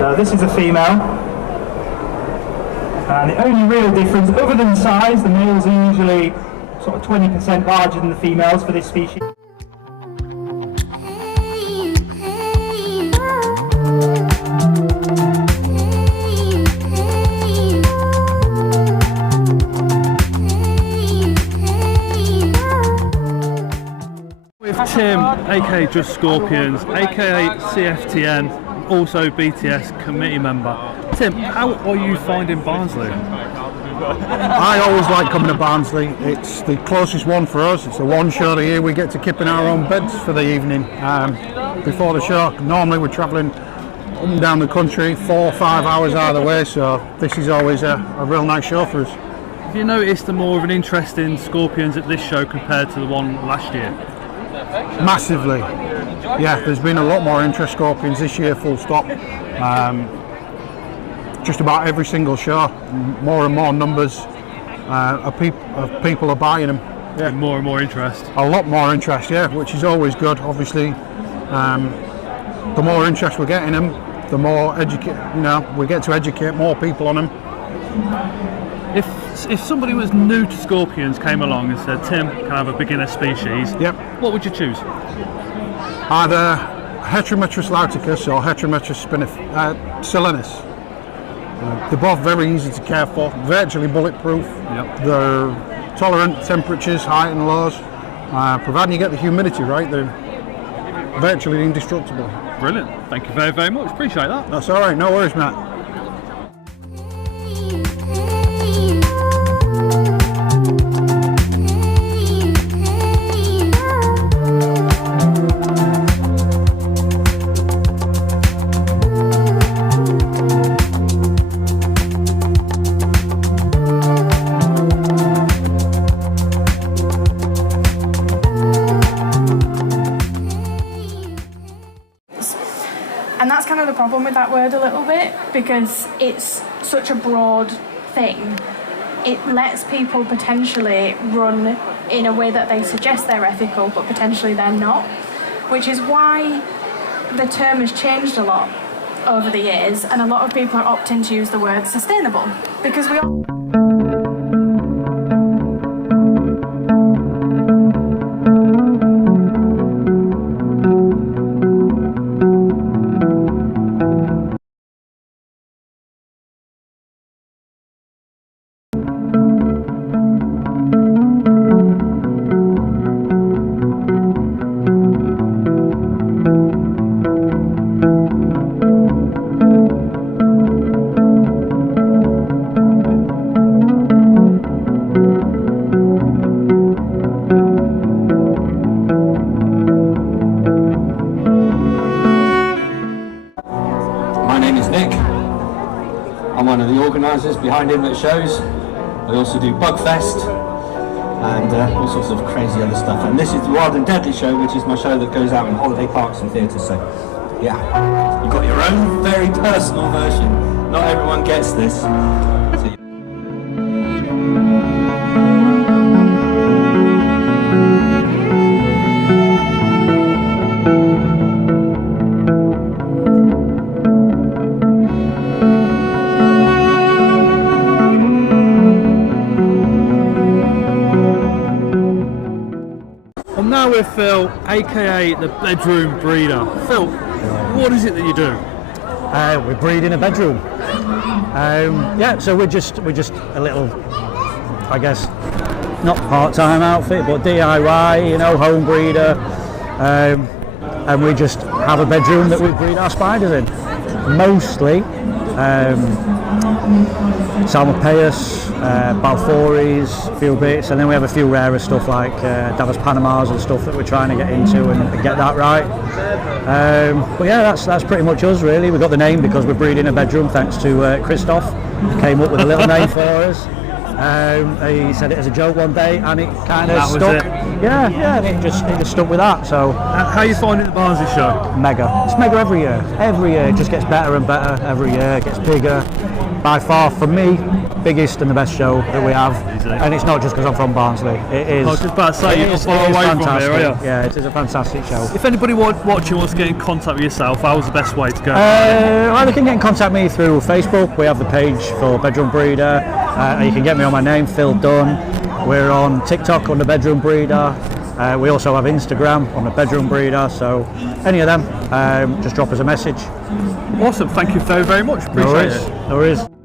So this is a female, and the only real difference, other than size, the males are usually sort of 20% larger than the females for this species. Tim, aka Just Scorpions, aka CFTN, also BTS committee member. Tim, how are you finding Barnsley? I always like coming to Barnsley. It's the closest one for us. It's the one show a year we get to keep in our own beds for the evening. Before the show, normally we're travelling up and down the country, 4 or 5 hours either way, so this is always a real nice show for us. Have you noticed more of an interest in Scorpions at this show compared to the one last year? Massively. Yeah, there's been a lot more interest Scorpions this year, full stop. Just about every single show, more and more numbers of people are buying them. Yeah. And more interest. A lot more interest, yeah, which is always good. Obviously, the more interest we're getting them, the more we get to educate more people on them. If somebody was new to Scorpions came along and said, Tim, can I have a beginner species? Yep. What would you choose? Either Heterometrus lauticus or Heterometrus silenus. They're both very easy to care for, virtually bulletproof. Yep. They're tolerant temperatures, high and lows. Providing you get the humidity right, they're virtually indestructible. Brilliant. Thank you very, very much. Appreciate that. That's all right. No worries, Matt. And that's kind of the problem with that word a little bit, because it's such a broad thing. It lets people potentially run in a way that they suggest they're ethical, but potentially they're not, which is why the term has changed a lot over the years, and a lot of people are opting to use the word sustainable, because we all... I'm one of the organisers behind Invert shows. I also do Bugfest and all sorts of crazy other stuff. And this is the Wild and Deadly show, which is my show that goes out in holiday parks and theatres. So, yeah, you've got your own very personal version. Not everyone gets this. Now with Phil, aka the bedroom breeder. Phil, what is it that you do? We breed in a bedroom. Yeah, so we're just a little, I guess, not part-time outfit, but DIY, home breeder, and we just have a bedroom that we breed our spiders in. Mostly Salmopaeus, Balfours, a few bits, and then we have a few rarer stuff like Davos Panamas and stuff that we're trying to get into and get that right. But yeah, that's pretty much us really. We got the name because we're breeding a bedroom thanks to Christoph, who came up with a little name for us. He said it as a joke one day, and it kind of That was stuck. it. Yeah, and it just stuck with that. So How are you finding the Barnsley show? mega. It's mega every year. Every year it just gets better and better. Every year it gets bigger. By far, for me, biggest and the best show that we have. Easy. And it's not just because I'm from Barnsley. It is. I was just about to say, it you're not is- far it is away from fantastic. here, are you? Yeah, it is a fantastic show. If anybody watching wants to get in contact with yourself, how's the best way to go? Well, they can get in contact with me through Facebook. We have the page for Bedroom Breeder. You can get me on my name, Phil Dunn. We're on TikTok on the Bedroom Breeder. We also have Instagram on the Bedroom Breeder. So any of them, just drop us a message. Awesome, thank you very, very much. No Appreciate worries. it. No worries.